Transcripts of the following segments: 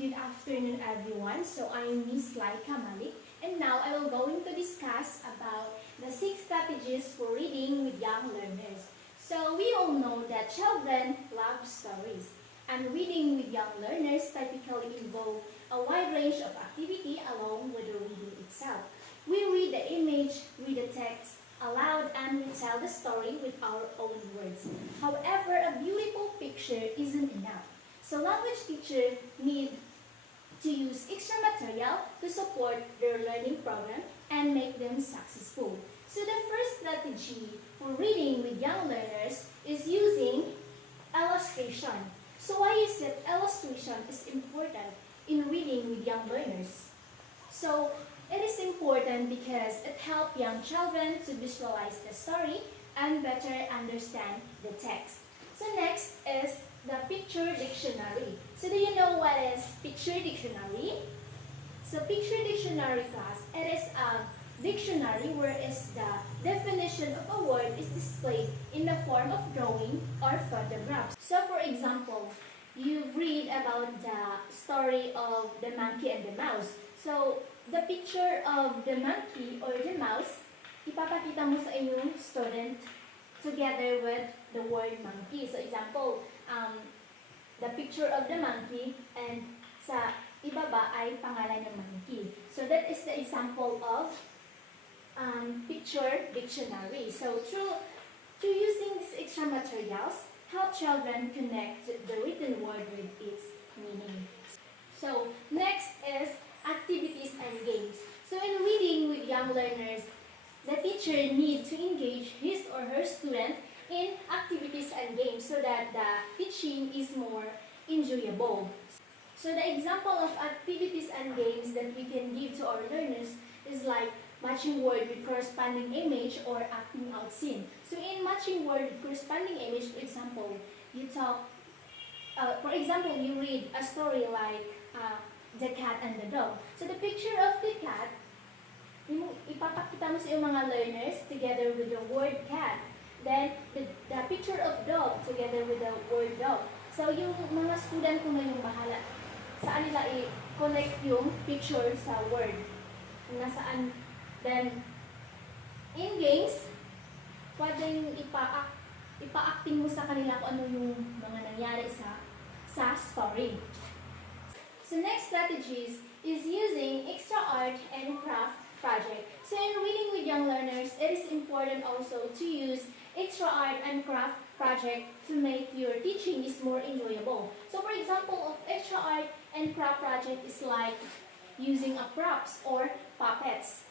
Good afternoon, everyone. So I'm Miss Lyka Malic, and now I will going to discuss about the 6 strategies for reading with young learners. So we all know that children love stories, and reading with young learners typically involve a wide range of activity along with the reading itself. We read the image, read the text aloud, and we tell the story with our own words. However, a beautiful picture isn't enough. So language teachers need to use extra material to support their learning program and make them successful. So the first strategy for reading with young learners is using illustration. So why is it illustration is important in reading with young learners? So it is important because it helps young children to visualize the story and better understand the text. So next is the picture dictionary. So do you know what is picture dictionary? So picture dictionary class, it is a dictionary where is the definition of a word is displayed in the form of drawing or photographs. So for example, you read about the story of the monkey and the mouse. So the picture of the monkey or the mouse, ipapakita mo sa inyong student together with the word monkey. So example, the picture of the monkey and sa ibaba ay pangalan ng monkey. So that is the example of picture dictionary. So through using these extra materials, help children connect the written word with its meaning. So next is activities and games. So in reading with young learners, the teacher needs to engage his or her student in activities and games so that the teaching is more enjoyable. So the example of activities and games that we can give to our learners is like matching word with corresponding image or acting out scene. So in matching word with corresponding image, for example, you read a story like the cat and the dog. So the picture of the cat, ipapakita mo sa iyong mga learners together with the word cat. Then, the picture of dog together with the word dog. So, yung mga student ko na yung bahala saan nila i-connect yung picture sa word. Nasaan. Then, in games, pwedeng ipa-acting mo sa kanila kung ano yung mga nangyari sa story. So, next strategies is using extra art and craft project. So in reading with young learners, it is important also to use extra art and craft project to make your teaching is more enjoyable. So for example, of extra art and craft project is like using a props or puppets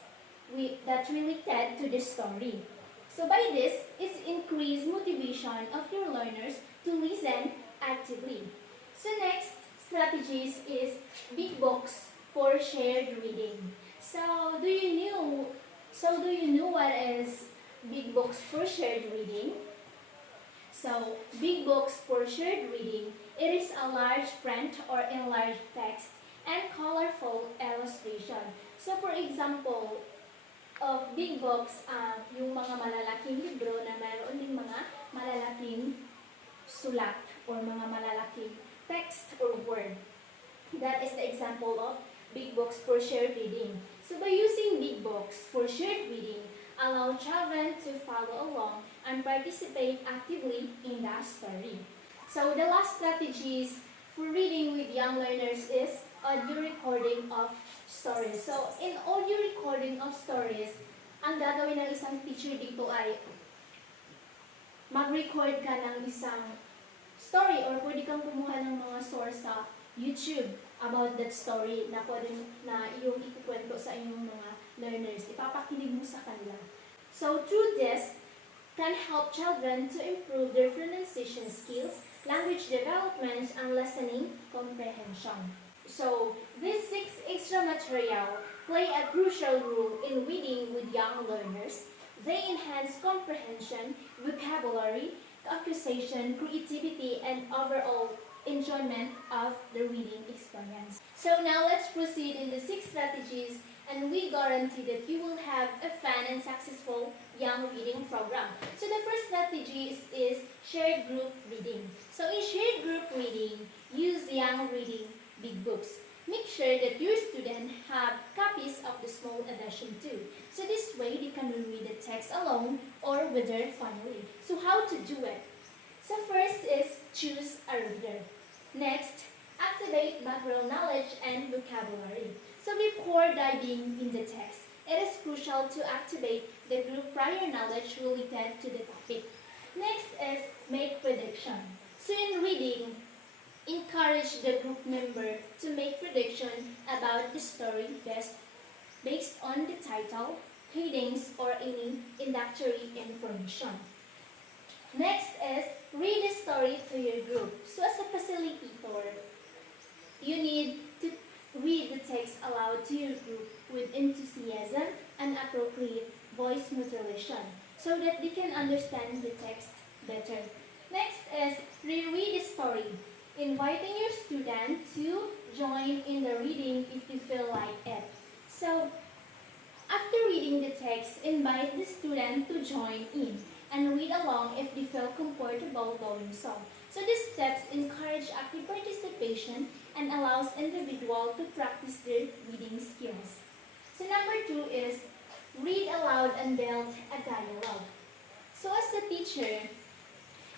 that related to the story. So by this, it's increased motivation of your learners to listen actively. So next strategies is big books for shared reading. So do you know what is big books for shared reading? So big books for shared reading, it is a large print or enlarged text and colorful illustration. So for example, of big books, yung mga malalaking libro na mayroon din mga malalaking sulat or mga malalaking text or word. That is the example of big books for shared reading. So by using big books for shared reading, allow children to follow along and participate actively in the story. So the last strategies for reading with young learners is audio recording of stories. So in audio recording of stories, ang gagawin ng isang teacher dito ay mag-record ka ng isang story or pwede kang kumuha ng mga source sa YouTube about that story na pwede na iyong ikukwento sa inyong mga learners. Ipapakinig mo sa kanila. So through this, can help children to improve their pronunciation skills, language development, and listening comprehension. So these 6 extra material play a crucial role in reading with young learners. They enhance comprehension, vocabulary, acquisition, creativity, and overall enjoyment of the reading experience. So now let's proceed in the 6 strategies, and we guarantee that you will have a fun and successful young reading program. So the first strategy is shared group reading. So in shared group reading, use young reading big books. Make sure that your students have copies of the small edition too. So this way they can read the text alone or with their family. So how to do it? So first is choose a reader. Next, activate background knowledge and vocabulary. So before diving in the text, it is crucial to activate the group prior knowledge related to the topic. Next is make prediction. So in reading, encourage the group member to make prediction about the story based on the title, headings, or any introductory information. Next is read the story to your group. So as a facilitator, you need to read the text aloud to your group with enthusiasm and appropriate voice modulation so that they can understand the text better. Next is reread the story, inviting your student to join in the reading if you feel like it. So, after reading the text, invite the student to join in and read along if they feel comfortable doing so. So these steps encourage active participation and allows individuals to practice their reading skills. So number 2 is read aloud and build a dialogue. So as a teacher,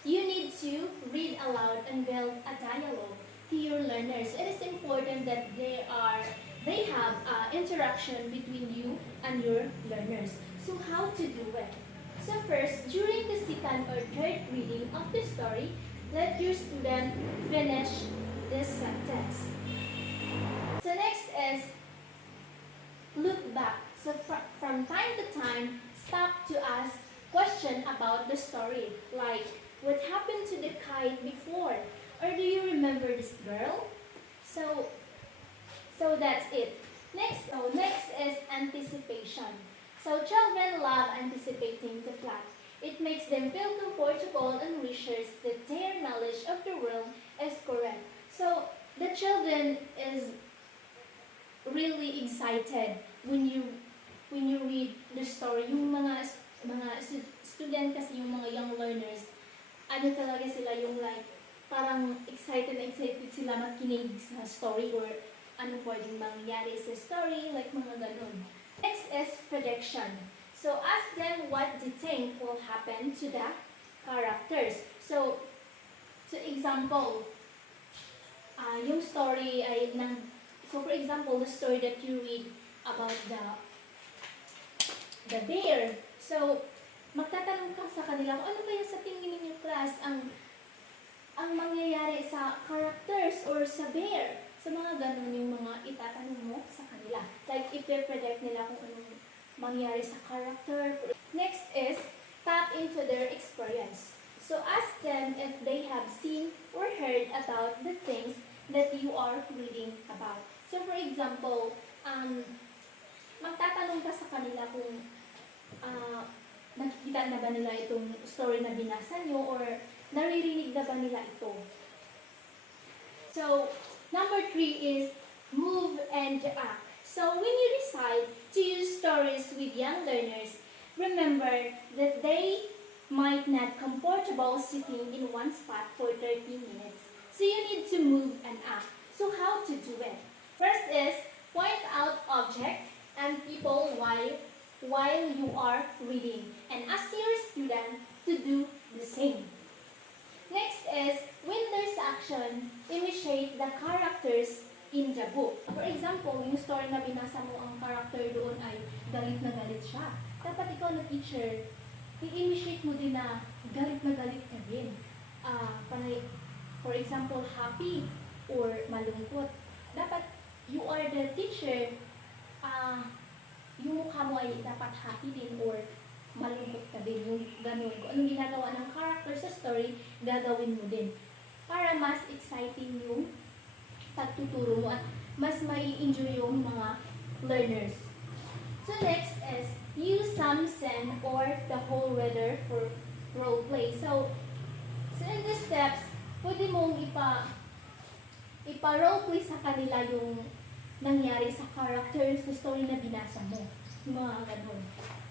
you need to read aloud and build a dialogue to your learners. It is important that they have interaction between you and your learners. So how to do it? So first, during the second or third reading of the story, let your student finish this sentence. So next is look back. So from time to time, stop to ask questions about the story, like what happened to the kite before? Or do you remember this girl? So that's it. Next is anticipation. So children love anticipating the plot. It makes them feel comfortable and reassures that their knowledge of the world is correct. So the children is really excited when you read the story. Yung mga student kasi, yung mga young learners, ano talaga sila yung like parang excited sila makinig sa story or ano pwedeng mangyari sa story, like mga ganun. Next is prediction. So ask them what they think will happen to the characters. So example, yung story ay so for example, the story that you read about the bear. So magtatanong ka sa kanila kung ano kaya sa tingin ninyo class ang mangyayari sa characters or sa bear. So mga ganun yung mga itatanong mo sa kanila. Like ipe-predict nila kung anong mangyayari sa character. Next is tap into their experience. So ask them if they have seen or heard about the things that you are reading about. So for example, magtatanong ka sa kanila kung nakikita na ba nila itong story na binasa nyo or naririnig na ba nila ito. So number 3 is move and act. So when you decide to use stories with young learners, remember that they might not comfortable sitting in one spot for 30 minutes. So you need to move and act. So how to do it? First is point out object and people while you are reading and ask your student to do the same. Next is when there's action, imitate the characters in the book. For example, yung story na binasa mo, ang character doon ay galit na galit siya. Dapat ikaw na teacher, i-imitate mo din na galit ka din. For example, happy or malungkot. Dapat you are the teacher, yung mukha mo ay dapat happy din or malungkot ka din, yung ganun. Kung anong ginagawa ng character sa story, gagawin mo din. Para mas exciting yung pagtuturo mo at mas mai-enjoy yung mga learners. So next is use some scene or the whole reader for role play. So in these steps, pwede mong ipa-role play sa kanila yung nangyari sa character sa story na binasa mo. Mga ganun.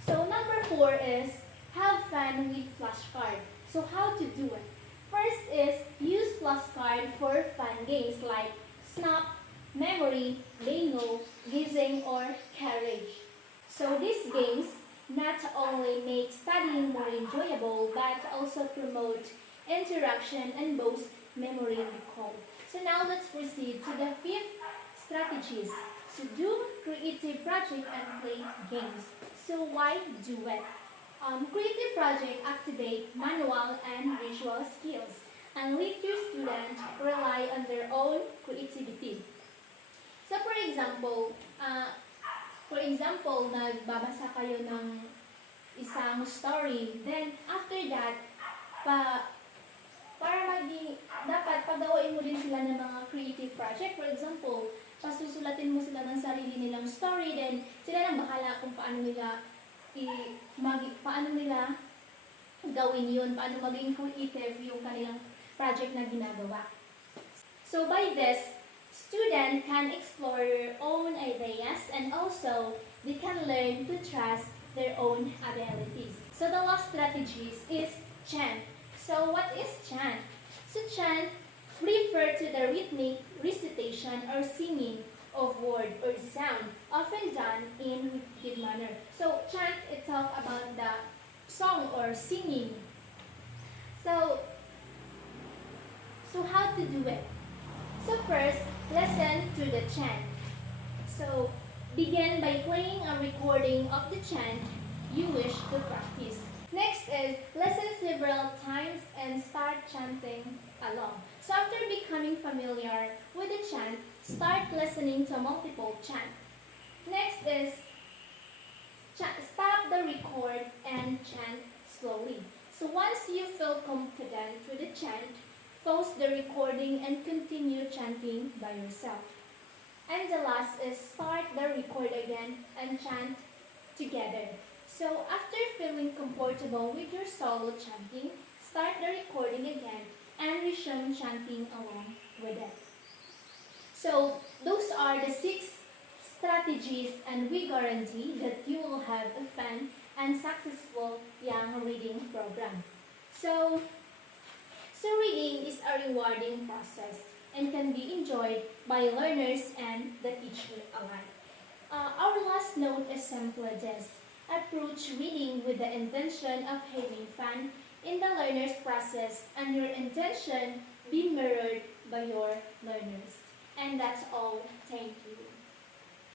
So number 4 is have fun with flashcard. So how to do it? First is use flashcard for fun games like Snap, memory, lingo, guessing, or courage. So these games not only make studying more enjoyable but also promote interaction and boost memory recall. So now let's proceed to the fifth strategies to do creative project and play games. So why do it? Creative project activate manual and visual skills and let your students rely on their own creativity. So for example, nagbabasa kayo ng isang story. Then after that, pa para dapat pagawain mo din sila ng mga creative project. For example, pasusulatin mo sila ng sarili nilang story, then sila nang bahala kung paano nila gawin yun, paano maging creative yung kanilang project na ginagawa. So by this, student can explore their own ideas and also they can learn to trust their own abilities. So the last strategies is chant. So what is chant? So chant refer to the rhythmic recitation or singing of word or sound, often done in repetitive manner. So chant, it talks about the song or singing. So how to do it? So first, listen to the chant. So begin by playing a recording of the chant you wish to practice. Next is listen several times and start chanting along. So after becoming familiar with the chant, start listening to multiple chants. Next is stop the record and chant slowly. So once you feel confident with the chant, pause the recording and continue chanting by yourself. And the last is start the record again and chant together. So after feeling comfortable with your solo chanting, start the recording again and resume chanting along with it. So those are the 6 strategies, and we guarantee that you will have a fun and successful young reading program. So reading is a rewarding process and can be enjoyed by learners and the teacher alike. Our last note is simply this. Approach reading with the intention of having fun in the learner's process, and your intention be mirrored by your learners. And that's all. Thank you.